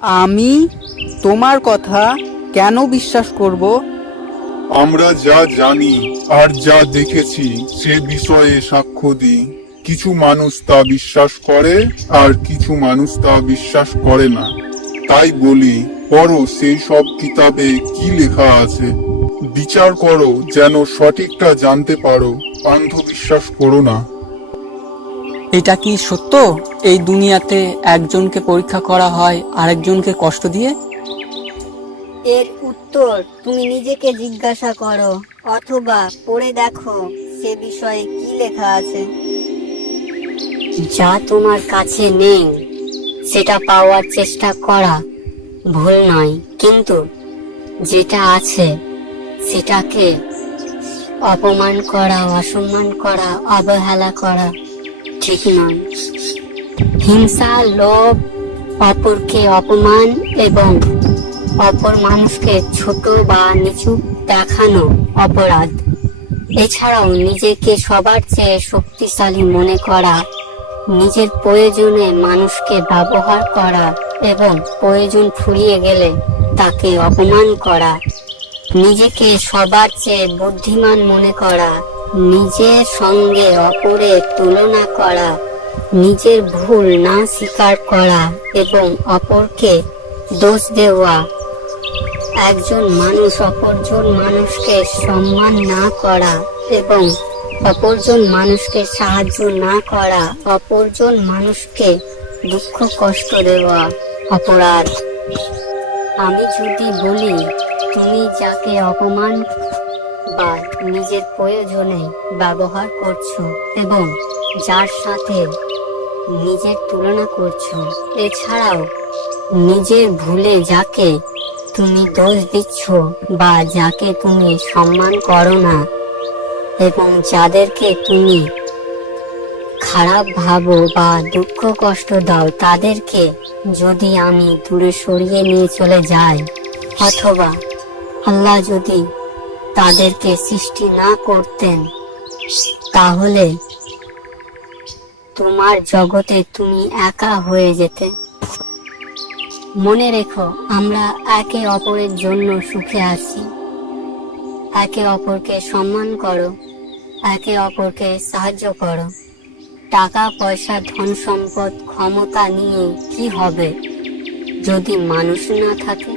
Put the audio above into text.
আমি তোমার কথা কেন বিশ্বাস করব? আমরা যা জানি আর যা দেখেছি সে বিষয়ে সাক্ষ্য দিই। কিছু মানুষ তা বিশ্বাস করে আর কিছু মানুষ তা বিশ্বাস করে না। তাই বলি, পড়ো সেই সব কিতাবে কি লেখা আছে। বিচার করো যেন সঠিকটা জানতে পারো, অন্ধবিশ্বাস করো না। এটা কি সত্য এই দুনিয়াতে একজনকে পরীক্ষা করা হয় আরেকজনকে কষ্ট দিয়ে? এর উত্তর তুমি নিজেকে জিজ্ঞাসা করো অথবা পড়ে দেখো সে বিষয়ে কি লেখা আছে। যা তোমার কাছে নেই সেটা পাওয়ার চেষ্টা করা ভুল নয়, কিন্তু যেটা আছে সেটাকে অপমান করা, অসম্মান করা, অবহেলা করা ঠিক নয়। হিংসা, লোভ, অপরকে অপমান এবং অপর মানুষকে ছোট বা নিচু দেখানো অপরাধ। এছাড়াও নিজেকে সবার চেয়ে শক্তিশালী মনে করা, নিজের প্রয়োজনে মানুষকে ব্যবহার করা এবং প্রয়োজন ফুরিয়ে গেলে তাকে অপমান করা, নিজেকে সবার চেয়ে বুদ্ধিমান মনে করা, নিজের সঙ্গে অপরের তুলনা করা, নিজের ভুল না স্বীকার করা এবং অপরকে দোষ দেওয়া, একজন মানুষ অপরজন মানুষকে সম্মান না করা এবং অপরজন মানুষকে সাহায্য না করা, অপরজন মানুষকে দুঃখ কষ্ট দেওয়া অপরাধ। আমি যদি বলি তুমি যাকে অপমান বা নিজের প্রয়োজনে ব্যবহার করছো এবং যার সাথে নিজের তুলনা করছো, এছাড়াও নিজের ভুলে যাকে তুমি দোষ দিচ্ছ বা যাকে তুমি সম্মান করো না এবং যাদেরকে তুমি খারাপ ভাবো বা দুঃখ কষ্ট দাও, তাদেরকে যদি আমি দূরে সরিয়ে নিয়ে চলে যাই অথবা আল্লাহ যদি তাদেরকে সৃষ্টি না করতেন, তাহলে তোমার জগতে তুমি একা হয়ে যেতে। মনে রেখো, আমরা একে অপরের জন্য সুখে আছি। একে অপরকে সম্মান করো, একে অপরকে সাহায্য করো। টাকা পয়সা, ধন সম্পদ, ক্ষমতা নিয়ে কি হবে যদি মানুষ না থাকে?